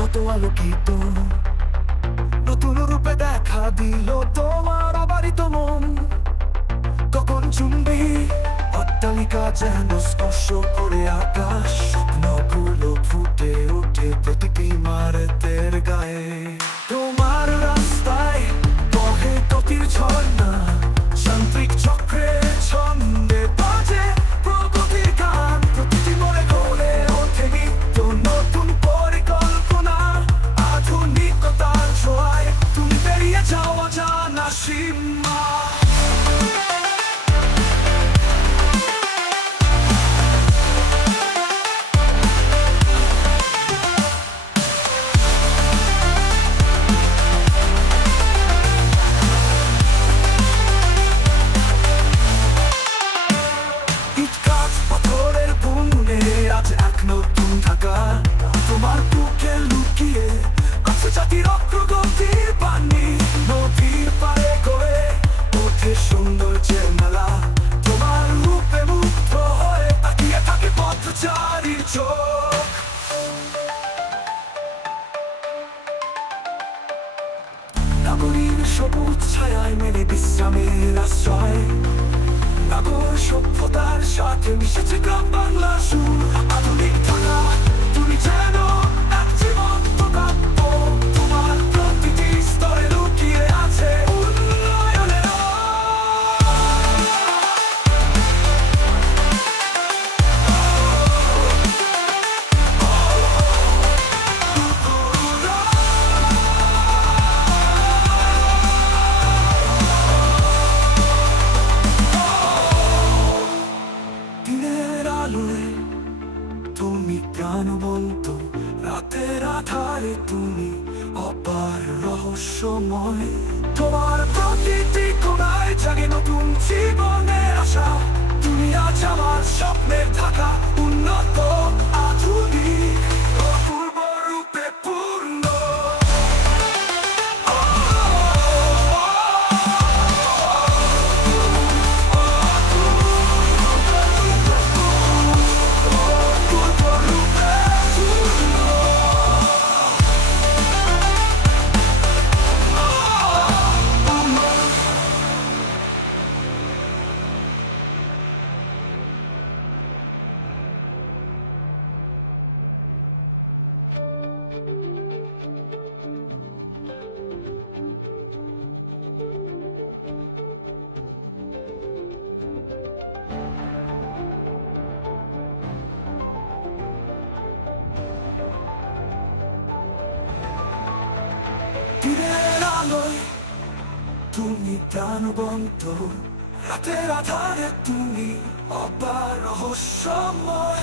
কত আলোকিত, নতুন রূপে দেখা দিল তোমার অবারিত মন। কখন চুম্বি অট্টালিকা যেন স্পর্শ করে আকাশ, স্বপ্নগুলো ফুটে ওঠে প্রতিটি ইমারতের গায়ে। তোমার রাস্তায় বহে গতির ঝর্ণা, যান্ত্রিক চক্রে ছন্দে বাজে প্রগতির গান। প্রতিটি মনে গড়ে ওঠে নিত্য নতুন পরিকল্পনা, আধুনিকতার ছোঁয়ায় তুমি পেরিয়ে যাওয়া জানা সীমা। তোমার বুকে লুকিয়ে আছে জাতির অগ্রগতির বাণী। নদীর পাড়ে গড়ে ওঠে সৌন্দর্যের মেলা, তোমার রূপে মুগ্ধ হয়ে তাকিয়ে থাকে পথচারীর চোখ। নাগরীর সবুজ ছায়ায় মেলে বিশ্রামের আশ্রয়, নাগর সভ্যতার সাথে মিশেছে গ্রাম বাংলা সুর। আধুনিক ঢাকা তুমি যেন এক জীবন্ত কাব্য, তোমার প্রতিটি স্তরে লুকিয়ে আছে উন্নয়নের তুমি প্রাণবন্ত, রাতের আধারে তুমি অপার রহস্যময়। তোমার প্রতিটি কোণায় জাগে নতুন জীবনের আশা, তুমি আজ আমার স্বপ্নের ঢাকা উন্নত আধুনিক অপূর্ব রূপে পূর্ণ। দিনের আলোয় তুমি প্রাণবন্ত, রাতের আধারে তুমি অপার রহস্যময়।